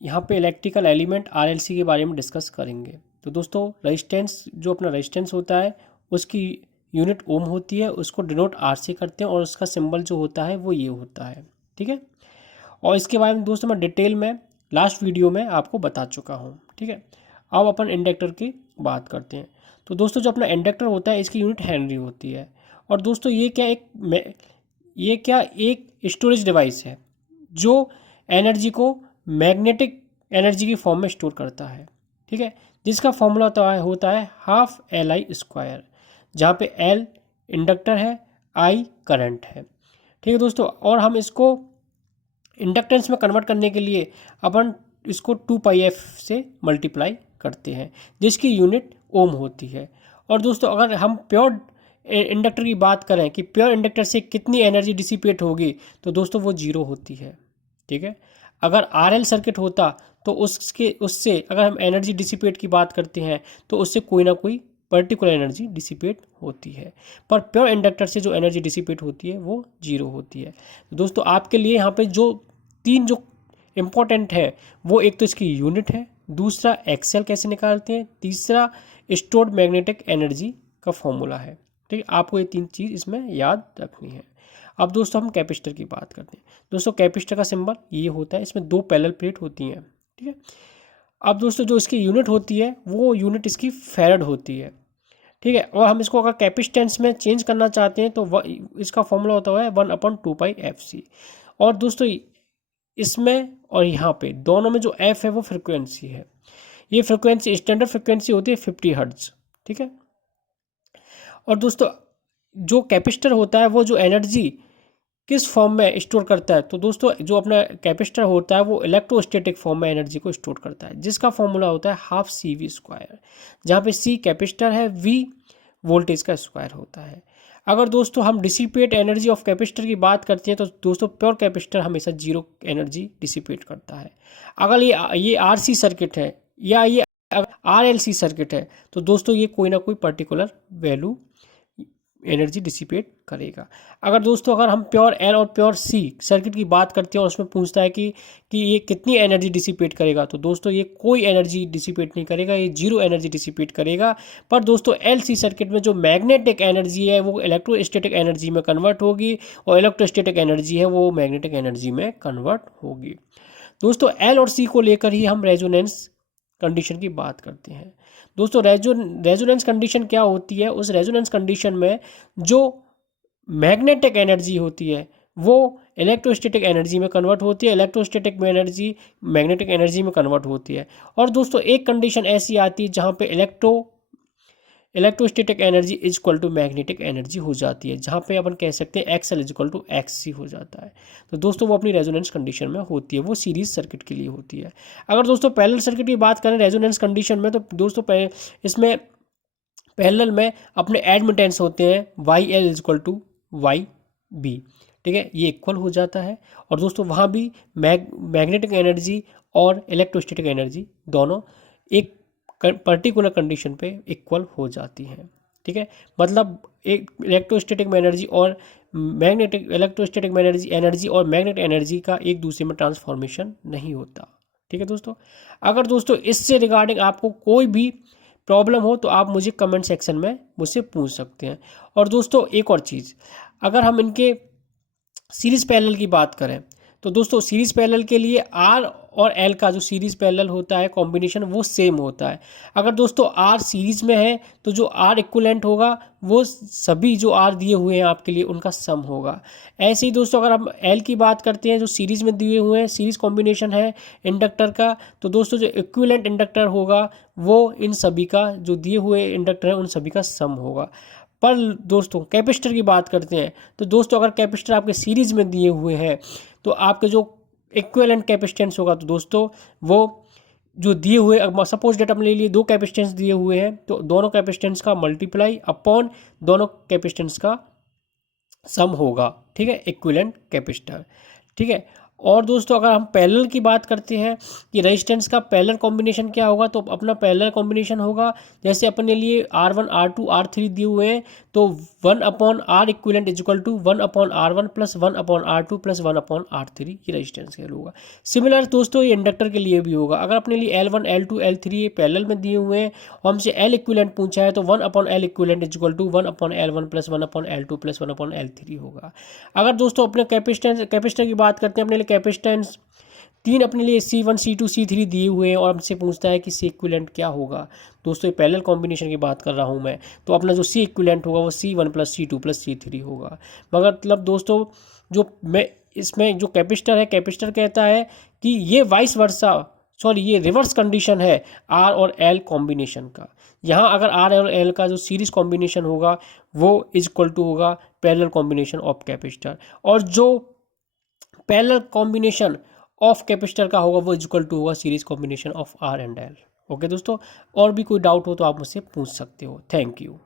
यहाँ पे electrical element RLC के बारे में डिस्कस करेंगे। तो दोस्तों रेजिस्टेंस, जो अपना रेजिस्टेंस होता है उसकी यूनिट ओम होती है, उसको डिनोट आर से करते हैं और उसका सिंबल जो होता है वो ये होता है। ठीक है, और इसके बारे में दोस्तों मैं डिटेल में लास्ट वीडियो में आपको बता चुका हूँ। ठीक है, अब अपन इंडक्टर की बात करते हैं। तो दोस्तों जो अपना इंडक्टर होता है इसकी यूनिट हेनरी होती है। और दोस्तों ये क्या एक स्टोरेज डिवाइस है जो एनर्जी को मैग्नेटिक एनर्जी की फॉर्म में स्टोर करता है। ठीक है, जिसका फॉर्मूला होता है हाफ एल आई स्क्वायर, जहाँ पे एल इंडक्टर है, आई करंट है। ठीक है दोस्तों, और हम इसको इंडक्टेंस में कन्वर्ट करने के लिए अपन इसको 2πf से मल्टीप्लाई करते हैं, जिसकी यूनिट ओम होती है। और दोस्तों अगर हम प्योर इंडक्टर की बात करें कि प्योर इंडक्टर से कितनी एनर्जी डिसिपेट होगी, तो दोस्तों वो जीरो होती है। ठीक है, अगर आरएल सर्किट होता तो उससे अगर हम एनर्जी डिसिपेट की बात करते हैं तो उससे कोई ना कोई पर्टिकुलर एनर्जी डिसिपेट होती है, पर प्योर इंडक्टर से जो एनर्जी डिसिपेट होती है वो जीरो होती है। तो दोस्तों आपके लिए यहाँ पे जो तीन जो इम्पोर्टेंट है वो, एक तो इसकी यूनिट है, दूसरा एक्सेल कैसे निकालते हैं, तीसरा स्टोर्ड मैग्नेटिक एनर्जी का फॉर्मूला है। ठीक है, आपको ये तीन चीज़ इसमें याद रखनी है। अब दोस्तों हम कैपेसिटर की बात करते हैं। दोस्तों कैपेसिटर का सिंबल ये होता है, इसमें दो पैरेलल प्लेट होती हैं। ठीक है, अब दोस्तों जो इसकी यूनिट होती है वो यूनिट इसकी फैरड होती है। ठीक है, और हम इसको अगर कैपेसिटेंस में चेंज करना चाहते हैं तो इसका फॉर्मूला होता है 1/2πfc। और दोस्तों इसमें और यहाँ पे दोनों में जो एफ है वो फ्रिक्वेंसी है। ये फ्रिक्वेंसी स्टैंडर्ड फ्रिक्वेंसी होती है 50 हर्ट्ज। ठीक है, और दोस्तों जो कैपेसिटर होता है वो जो एनर्जी किस फॉर्म में स्टोर करता है, तो दोस्तों जो अपना कैपेसिटर होता है वो इलेक्ट्रोस्टैटिक फॉर्म में एनर्जी को स्टोर करता है, जिसका फॉर्मूला होता है हाफ सी वी स्क्वायर, जहाँ पे सी कैपेसिटर है, वी वोल्टेज का स्क्वायर होता है। अगर दोस्तों हम डिसिपेट एनर्जी ऑफ कैपेसिटर की बात करते हैं तो दोस्तों प्योर कैपेसिटर हमेशा जीरो एनर्जी डिसिपेट करता है। अगर ये आर सी सर्किट है या ये आर एल सी सर्किट है तो दोस्तों ये कोई ना कोई पर्टिकुलर वैल्यू एनर्जी डिसिपेट करेगा। अगर हम प्योर एल और प्योर सी सर्किट की बात करते हैं और उसमें पूछता है कि ये कितनी एनर्जी डिसिपेट करेगा, तो दोस्तों ये कोई एनर्जी डिसिपेट नहीं करेगा, ये जीरो एनर्जी डिसिपेट करेगा। पर दोस्तों एल सी सर्किट में जो मैग्नेटिक एनर्जी है वो इलेक्ट्रोस्टैटिक एनर्जी में कन्वर्ट होगी और इलेक्ट्रोस्टैटिक एनर्जी है वो मैग्नेटिक एनर्जी में कन्वर्ट होगी। दोस्तों एल और सी को लेकर ही हम रेजोनेंस कंडीशन की बात करते हैं। दोस्तों रेजोनेंस कंडीशन क्या होती है, उस रेजोनेंस कंडीशन में जो मैग्नेटिक एनर्जी होती है वो इलेक्ट्रोस्टैटिक एनर्जी में कन्वर्ट होती है, इलेक्ट्रोस्टैटिक में एनर्जी मैग्नेटिक एनर्जी में कन्वर्ट होती है। और दोस्तों एक कंडीशन ऐसी आती है जहाँ पे electrostatic energy is equal to magnetic energy हो जाती है, जहाँ पे अपन कह सकते हैं X L is equal to X C हो जाता है। तो दोस्तों वो अपनी रेजोनेंस कंडीशन में होती है, वो सीरीज सर्किट के लिए होती है। अगर दोस्तों पैरेलल सर्किट की बात करें रेजोनेंस कंडीशन में, तो दोस्तों इसमें पैरेलल में अपने एडमिटेंस होते हैं Y L is equal to Y B. ठीक है, ये इक्वल हो जाता है। और दोस्तों वहाँ भी मैग्नेटिक एनर्जी और इलेक्ट्रोस्टैटिक एनर्जी दोनों एक पर्टिकुलर कंडीशन पे इक्वल हो जाती हैं। ठीक है, मतलब एक इलेक्ट्रोस्टैटिक में एनर्जी और इलेक्ट्रोस्टैटिक में एनर्जी और मैग्नेटिक एनर्जी का एक दूसरे में ट्रांसफॉर्मेशन नहीं होता। ठीक है दोस्तों, अगर दोस्तों इससे रिगार्डिंग आपको कोई भी प्रॉब्लम हो तो आप मुझे कमेंट सेक्शन में मुझसे पूछ सकते हैं। और दोस्तों एक और चीज़, अगर हम इनके सीरीज पैरेलल की बात करें तो दोस्तों सीरीज पैरेलल के लिए आर और एल का जो सीरीज पैरेलल होता है कॉम्बिनेशन वो सेम होता है। अगर दोस्तों आर सीरीज में है तो जो आर इक्विवेलेंट होगा वो सभी जो आर दिए हुए हैं आपके लिए उनका सम होगा। ऐसे ही दोस्तों अगर हम एल की बात करते हैं जो सीरीज में दिए हुए हैं, सीरीज कॉम्बिनेशन है इंडक्टर का, तो दोस्तों जो इक्विवेलेंट इंडक्टर होगा वो इन सभी का जो दिए हुए इंडक्टर है उन सभी का सम होगा। पर दोस्तों कैपेसिटर की बात करते हैं तो दोस्तों अगर कैपेसिटर आपके सीरीज में दिए हुए हैं तो आपके जो इक्विवेलेंट कैपेसिटेंस होगा, तो दोस्तों वो जो दिए हुए, सपोज डेट हम ले लिए दो कैपेसिटेंस दिए हुए हैं तो दोनों कैपेसिटेंस का मल्टीप्लाई अपॉन दोनों कैपेसिटेंस का सम होगा। ठीक है, इक्विवेलेंट कैपेसिटर। ठीक है, और दोस्तों अगर हम पैरेलल की बात करते हैं कि रेजिस्टेंस का पैरेलल कॉम्बिनेशन क्या होगा, तो अपना पैरेलल कॉम्बिनेशन होगा जैसे अपने लिए R1 R2 R3 दिए हुए हैं, तो 1/R equivalent is equal to 1/R1 plus 1/R2 plus 1/R3 ये रेजिस्टेंस का होगा। सिमिलर दोस्तों ये इंडक्टर के लिए भी होगा। अगर अपने लिए L1 L2 L3 ये पैरेलल में दिए हुए हैं और हमसे L इक्विलेंट पूछा है, तो 1/L equivalent is equal to 1/L1 plus 1/L2 plus 1/L3 होगा। अगर दोस्तों अपने कैपेसिटर की बात करते हैं, अपने लिए कैपेसिटेंस 3 अपने लिए C1 C2 C3 दिए हुए हैं और हमसे पूछता है कि C इक्विलेंट क्या होगा। दोस्तों ये पैरेलल कॉम्बिनेशन की बात कर रहा हूँ मैं, तो अपना जो C इक्विलेंट होगा वो C1 plus C2 plus C3 होगा। मगर मतलब दोस्तों जो मैं इसमें जो कैपेसिटर है, कैपेसिटर कहता है कि ये वाइस वर्सा, सॉरी ये रिवर्स कंडीशन है R और L कॉम्बिनेशन का। यहाँ अगर R और L का जो सीरीज कॉम्बिनेशन होगा वो इज इक्वल टू होगा पैरेलल कॉम्बिनेशन ऑफ कैपेसिटर, और जो पैरेलल कॉम्बिनेशन ऑफ कैपेसिटर का होगा वो इज इक्वल टू होगा series combination of R and L। Okay दोस्तों, और भी कोई डाउट हो तो आप मुझसे पूछ सकते हो। Thank you.